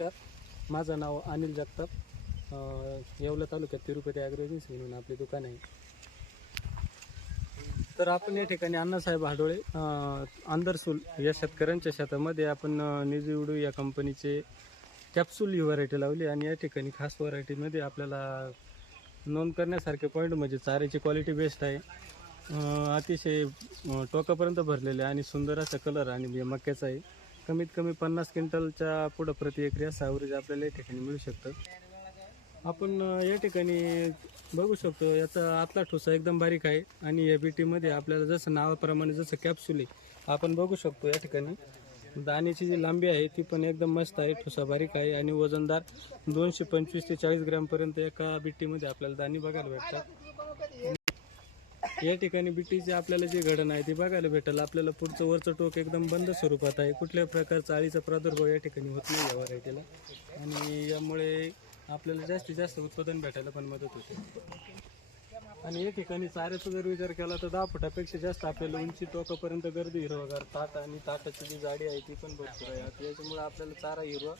नमस्कार, माझं नाव अनिल जगताप. येवला तालुक्यात तिरुपती ॲग्रो एजन्सी म्हणून आपले दुकान आहे. तर आपण या ठिकाणी अण्णासाहेब हाडोळे आंदरसूल या शेतकऱ्यांच्या शेतामध्ये आपण निजिवडू या कंपनीचे कॅप्सूल ही व्हरायटी लावली आणि या ठिकाणी खास व्हरायटीमध्ये आपल्याला नोंद करण्यासारखे पॉईंट म्हणजे चाऱ्याची क्वालिटी बेस्ट आहे. अतिशय टोकापर्यंत भरलेले आणि सुंदर असा कलर आणि मक्याचा आहे. कमीत कमी 50 क्विंटलच्या पुढं प्रति एकरी असं ॲव्हरेज आपल्याला या ठिकाणी मिळू शकतं. आपण या ठिकाणी बघू शकतो याचा आतला ठोसा एकदम बारीक आहे आणि या बीटीमध्ये आपल्याला जसं नावाप्रमाणे जसं कॅप्सूल आहे आपण बघू शकतो. या ठिकाणी दाण्याची जी लांबी आहे ती पण एकदम मस्त आहे, ठोसा बारीक आहे आणि वजनदार 225 ते 40 ग्रॅमपर्यंत एका बीटीमध्ये आपल्याला दाणे बघायला भेटतात. या ठिकाणी बीटीचे आपल्याला जे घडण आहे ती बघायला भेटेल. आपल्याला पुढचं वरचं टोक एकदम बंद स्वरूपात आहे. कुठल्याही प्रकारचा अळीचा प्रादुर्भाव या ठिकाणी होत नाही या व्हरायटीला आणि यामुळे आपल्याला जास्तीत जास्त उत्पादन भेटायला पण मदत होते. आणि या ठिकाणी चाऱ्याचा जर विचार केला तर 10 फुटापेक्षा जास्त आपल्याला उंची टोकापर्यंत गर्दी हिरवागार ताट आणि ताटाची जी जाडी आहे ती पण भरपूर आहे. त्याच्यामुळे आपल्याला चारा हिरवा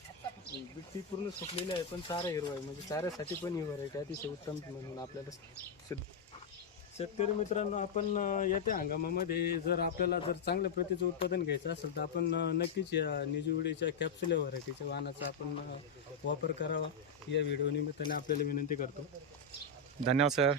बीटी पूर्ण सुकलेली आहे पण चारा हिरवा आहे, म्हणजे चाऱ्यासाठी पण ही व्हरायटी अतिशय उत्तम म्हणून आपल्याला सिद्ध. शेतकरी मित्रांनो, आपण येत्या हंगामामध्ये जर आपल्याला चांगल्या प्रतीचं उत्पादन घ्यायचं असेल तर आपण नक्कीच या निजिवडीच्या कॅप्सूल व्हरायटीच्या वाहनाचा आपण वापर करावा या व्हिडिओ निमित्ताने आपल्याला विनंती करतो. धन्यवाद सर.